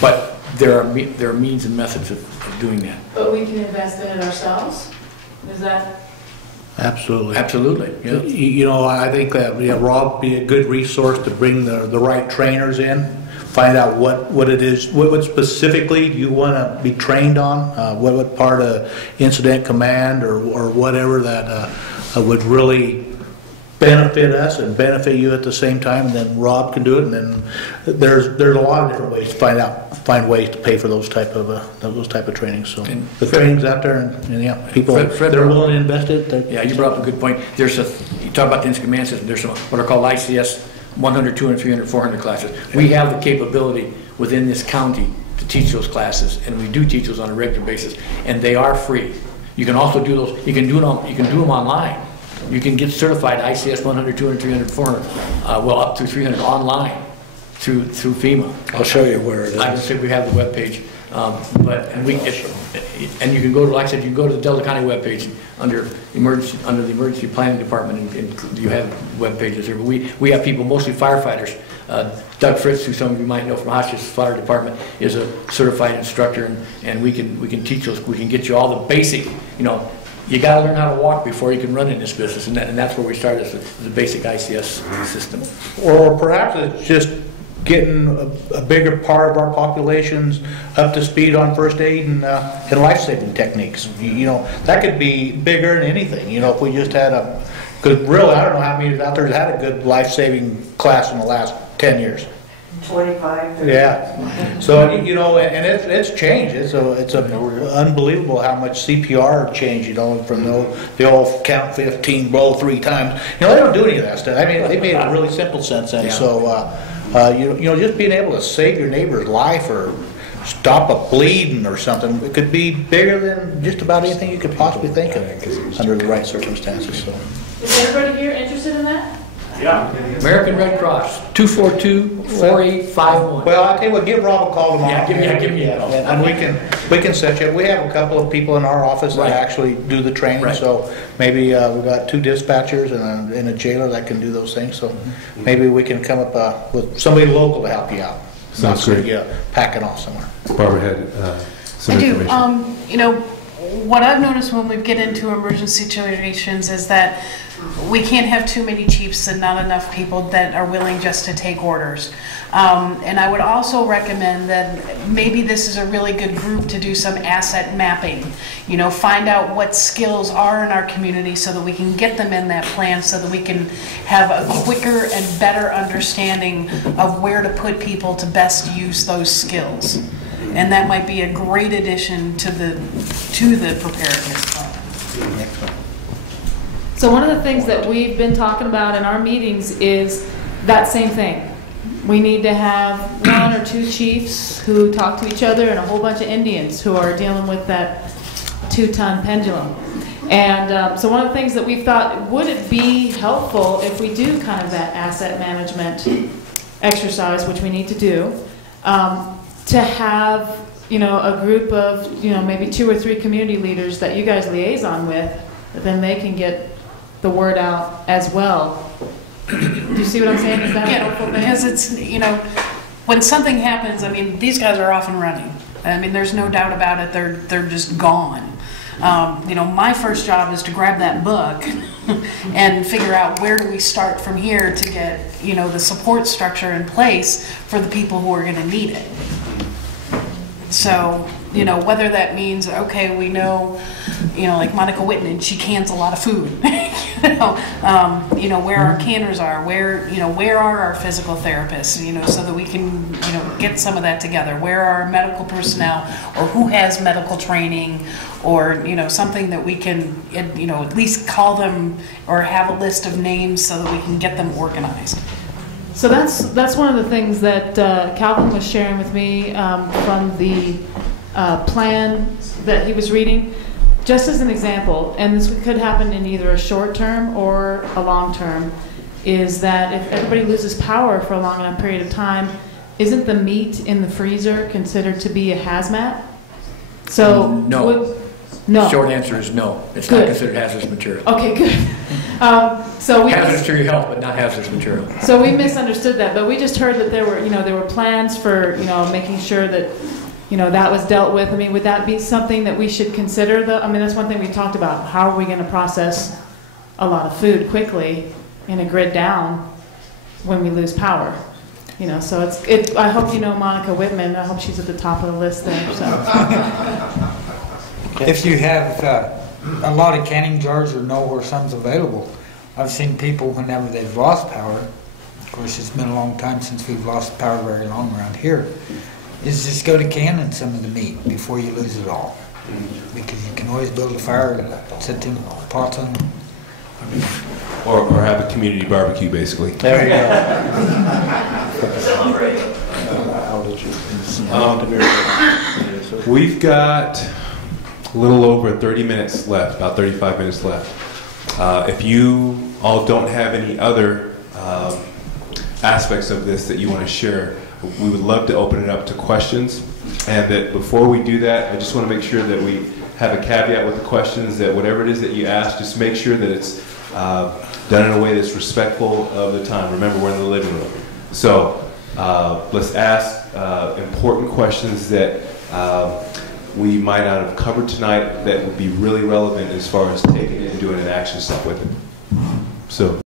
But there are means and methods of doing that. But we can invest in it ourselves? Is that? Absolutely. Absolutely. Yeah. You know, I think that Rob would be a good resource to bring the right trainers in, find out what it is, what specifically do you want to be trained on, what part of incident command or whatever that would really benefit us and benefit you at the same time, and then Rob can do it, and then there's a lot of different ways to find ways to pay for those type of trainings. So and the training's out there, and yeah, people they're willing to invest it. Yeah, you brought up a good point. You talk about the incident command system. There's some what are called ICS 100, 200, 300, 400 classes. We have the capability within this county to teach those classes, and we do teach those on a regular basis, and they are free. You can also do those. You can do them online. You can get certified ICS 100, 200, 300, 400, well up to 300 online through FEMA. I'll show you where it is. Like I said, we have the web page, and you can go to, like I said, you can go to the Delta County web page under the emergency planning department, and you have web pages there. But we have people, mostly firefighters. Doug Fritz, who some of you might know from Hotchkiss Fire Department, is a certified instructor, and we can teach those. We can get you all the basic, you got to learn how to walk before you can run in this business, and that's where we started, as the basic ICS system. Or perhaps it's just getting a bigger part of our populations up to speed on first aid and life-saving techniques. That could be bigger than anything. If we just had because really, I don't know how many out there has had a good life-saving class in the last 10 years. 25. 30. Yeah. So and it's changed. It's unbelievable how much CPR changed. From the old count 15, blow 3 times. They don't do any of that stuff. I mean, they made it really simple since then. Yeah. So just being able to save your neighbor's life or stop a bleeding or something, it could be bigger than just about anything you could possibly think of under the right circumstances. So. Is everybody here interested in that? Yeah. American Red Cross, 242-4851. Well, I'll tell you what, give Rob a call tomorrow. Yeah, give me a call. And we can set you up. We have a couple of people in our office that actually do the training, so maybe we've got 2 dispatchers and a jailer that can do those things, so maybe we can come up with somebody local to help you out. Sounds great. Packing off somewhere. Barbara had some information. What I've noticed when we get into emergency situations is that we can't have too many chiefs and not enough people that are willing just to take orders. And I would also recommend that maybe this is a really good group to do some asset mapping. Find out what skills are in our community so that we can get them in that plan, so that we can have a quicker and better understanding of where to put people to best use those skills. And that might be a great addition to the preparedness plan. So one of the things that we've been talking about in our meetings is that same thing. We need to have 1 or 2 chiefs who talk to each other and a whole bunch of Indians who are dealing with that 2-ton pendulum. And so one of the things that we've thought, would it be helpful if we do kind of that asset management exercise, which we need to do, to have a group of maybe 2 or 3 community leaders that you guys liaison with, then they can get the word out as well. Do you see what I'm saying? Is that helpful? Because it's when something happens, I mean, these guys are off and running. I mean, there's no doubt about it. They're just gone. My first job is to grab that book and figure out where do we start from here to get the support structure in place for the people who are going to need it. So, whether that means, okay, we know, like Monica Whitman, she cans a lot of food. Where our canners are, where are our physical therapists, so that we can, get some of that together. Where are our medical personnel, or who has medical training, or, something that we can, at least call them or have a list of names so that we can get them organized. So that's one of the things that Calvin was sharing with me from the plan that he was reading. Just as an example, and this could happen in either a short term or a long term, is that if everybody loses power for a long enough period of time, isn't the meat in the freezer considered to be a hazmat? So no. No. Short answer is no. It's good. not considered hazardous material. Okay, good. So we Hazardous to your health, but not hazardous material. So we misunderstood that, but we just heard that there were plans for, making sure that, that was dealt with. I mean, would that be something that we should consider though? I mean, that's one thing we talked about. How are we going to process a lot of food quickly in a grid down when we lose power? So I hope you know Monica Whitman. I hope she's at the top of the list there, so. If you have a lot of canning jars or know where some's available, I've seen people whenever they've lost power, of course it's been a long time since we've lost power very long around here, is just go to canning some of the meat before you lose it all. Because you can always build a fire and set them pots on them. Or have a community barbecue, basically. There you go. We've got a little over 30 minutes left, about 35 minutes left. If you all don't have any other aspects of this that you want to share, we would love to open it up to questions. And that before we do that, I just want to make sure that we have a caveat with the questions, that whatever it is that you ask, just make sure that it's done in a way that's respectful of the time. Remember, we're in the living room. So let's ask important questions that we might not have covered tonight that would be really relevant as far as taking it and doing an action step with it. So.